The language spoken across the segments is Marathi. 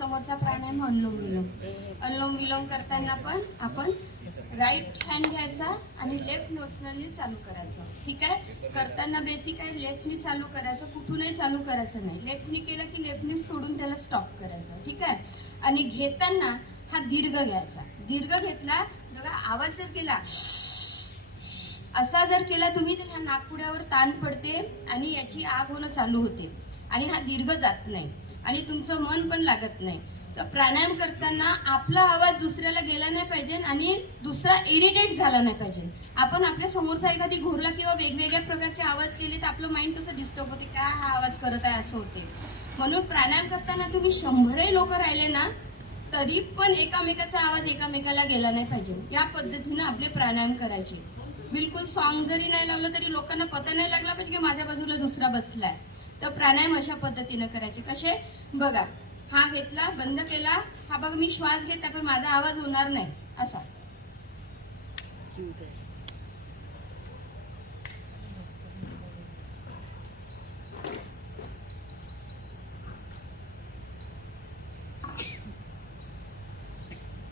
समोरचा प्राणायाम अनुलोम विलोम. अनुलोम विलोम करताना पण आपण राईट हँड घ्यायचा आणि लेफ्ट नोस्ट्रलनी चालू करायचं. ठीक आहे. करताना बेसिक आहे, लेफ्टनी चालू करायचं, कुठूनही चालू करायचं नाही. लेफ्टनी केलं की लेफ्टनी सोडून त्याला स्टॉप करायचं. ठीक आहे. आणि घेताना हा दीर्घ घ्यायचा. दीर्घ घेतला बघा, आवाज जर केला असा जर केला तुम्ही तर ह्या नाकपुड्यावर ताण पडते आणि याची आग होणं चालू होते आणि हा दीर्घ जात नाही आणि तुमचं मन पण लागत नाही. तर प्राणायाम करताना आपला आवाज दुसऱ्याला गेला नाही पाहिजे आणि दुसरा इरिटेट झाला नाही पाहिजे. आपण आपल्या समोरचा एखादी घोरला किंवा वेगवेगळ्या प्रकारचे आवाज केले तर आपलं माइंड कसं डिस्टर्ब होते, काय हा आवाज करत आहे असं होते. म्हणून प्राणायाम करताना तुम्ही 100ही लोक राहिले ना तरी पण एकामेकाचा आवाज एकामेकाला गेला नाही पाहिजे. या पद्धतीनं आपले प्राणायाम करायचे. बिलकुल सॉन्ग जरी नाही लावलं तरी लोकांना पता नाही लागला पाहिजे की माझ्या बाजूला दुसरा बसलाय. तर प्राणायाम अशा पद्धतीनं करायचे. कसे बघा, हा घेतला, बंद केला, हा बघा मी श्वास घेते पण माझा आवाज होणार नाही असा.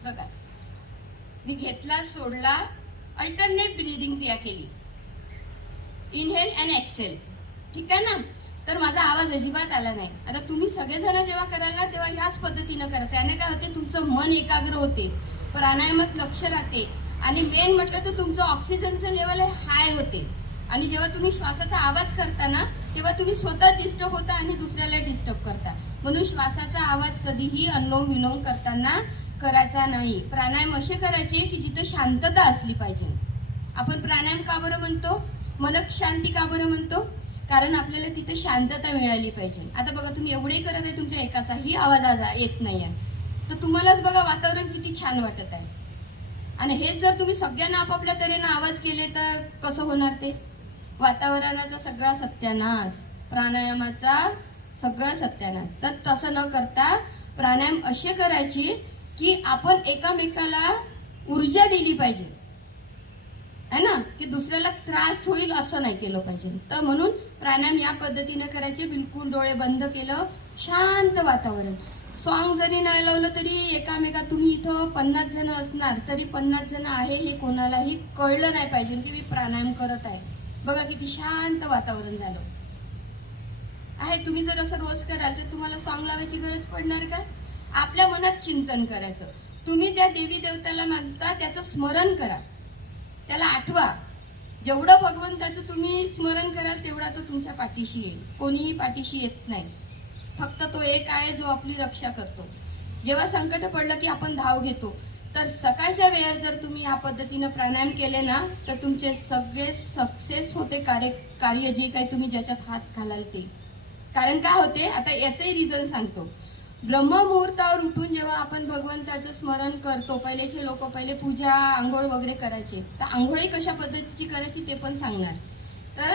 बघा, मी घेतला, सोडला, अल्टरनेट ब्रीदिंग क्रिया केली, इनहेल अँड एक्सेल. ठीक आहे ना. तर माझा आवाज अजिबात आला नाही. आता तुम्ही सगळेजण जेव्हा कराल ना तेव्हा याच पद्धतीनं करायचं. याने काय होते, तुमचं मन एकाग्र होते, प्राणायामात लक्ष राहते आणि मेन म्हटलं तर तुमचं ऑक्सिजनचं लेवल हाय होते. आणि जेव्हा तुम्ही श्वासाचा आवाज करता ना तेव्हा तुम्ही स्वतः डिस्टर्ब होता आणि दुसऱ्याला डिस्टर्ब करता. म्हणून श्वासाचा आवाज कधीही अनुलोम विलोम करताना करायचा नाही. प्राणायाम असे करायचे की जिथे शांतता असली पाहिजे. आपण प्राणायाम का बरं म्हणतो, मन शांती का बरं म्हणतो, कारण आपल्याला तिथे शांतता मिळाली पाहिजे. आता बघा, तुम्ही एवढे करत आहे, तुमच्या एकाचाही आवाज येत नाही आहे, तर तुम्हालाच बघा वातावरण किती छान वाटत आहे. आणि हेच जर तुम्ही सगळ्यांना आपापल्या तऱ्हेनं आवाज केले तर कसं होणार ते. वातावरणाचा सगळा सत्यानाश, प्राणायामाचा सगळा सत्यानाश. तर तसं न करता प्राणायाम असे करायचे की आपण एकामेकाला ऊर्जा दिली पाहिजे, है ना, की दुसऱ्याला त्रास होईल असं नाही केलं पाहिजे. तर म्हणून प्राणायाम या पद्धतीने करायचे. बिलकुल डोळे बंद केलं, शांत वातावरण. सॉन्ग जरी नाही लावलं तरी एकामेका, तुम्ही इथं 50 जण असणार तरी 50 जण आहे हे कोणालाही कळलं नाही पाहिजे की मी प्राणायाम करत आहे. बघा किती शांत वातावरण झालं आहे. तुम्ही जर असं रोज कराल तर तुम्हाला सॉन्ग लावायची गरज पडणार का. आपल्या मनात चिंतन करायचं. तुम्ही त्या देवी देवताला मागता त्याचं स्मरण करा, त्याला आठवा. जेवढं भगवंताचं तुम्ही स्मरण कराल तेवढा तो तुमच्या पाठीशी येईल. कोणीही पाठीशी येत नाही, फक्त तो एक आहे जो आपली रक्षा करतो. जेव्हा संकट पडलं की आपण धाव घेतो. तर सकाळच्या वेळेवर जर तुम्ही या पद्धतीनं प्राणायाम केले ना तर तुमचे सगळे सक्सेस होते. कार्य जे काही तुम्ही ज्याच्यात हात घालाल ते. कारण काय होते, आता याचंही रिझन सांगतो. ब्रह्ममुहूर्तावर उठून जेव्हा आपण भगवंताचं स्मरण करतो, पहिलेचे लोक पहिले पूजा आंघोळ वगैरे करायचे, तर आंघोळही कशा पद्धतीची करायची ते पण सांगणार. तर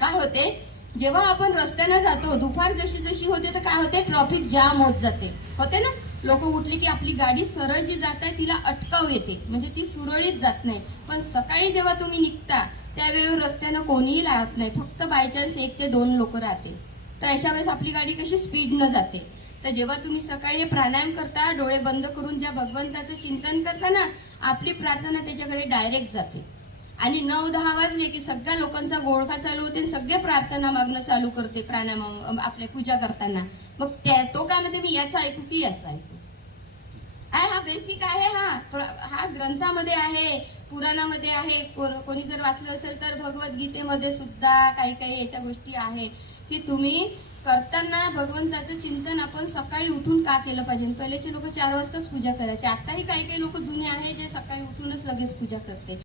काय होते, जेव्हा आपण रस्त्याने जातो, दुपार जशी जशी होते तर काय होते, ट्रॅफिक जाम होत जाते, होते ना. लोक उठली की आपली गाडी सरळ जी जात आहे तिला अटकाव येते, म्हणजे ती सुरळीत जात नाही. पण सकाळी जेव्हा तुम्ही निघता त्यावेळेवर रस्त्यानं कोणीही राहत नाही, फक्त बायचान्स 1 ते 2 लोक राहते. तर अशा वेळेस आपली गाडी कशी स्पीडनं जाते. तर जेव्हा तुम्ही सकाळी प्राणायाम करता, डोळे बंद करून ज्या भगवंताचं चिंतन करता ना, आपली प्रार्थना त्याच्याकडे डायरेक्ट जाते. आणि 9-10 वाजले की सगळ्या लोकांचा गोळखा चालू होते, सगळे प्रार्थना मागणं चालू करते प्राणायाम आपल्या पूजा करताना. मग तो काय म्हणते, मी याचं ऐकू की याचं ऐकू. हा बेसिक आहे. हा ग्रंथामध्ये आहे, पुराणामध्ये आहे. कोणी जर वाचलं असेल तर भगवद्गीतेमध्ये सुद्धा काही काही याच्या गोष्टी आहे की तुम्ही करताना भगवंताचं चिंतन आपण सकाळी उठून का केलं पाहिजे. पहिलेचे लोक 4 वाजताच पूजा करायचे. आताही काही काही लोक जुने आहे जे सकाळी उठूनच लगेच पूजा करते.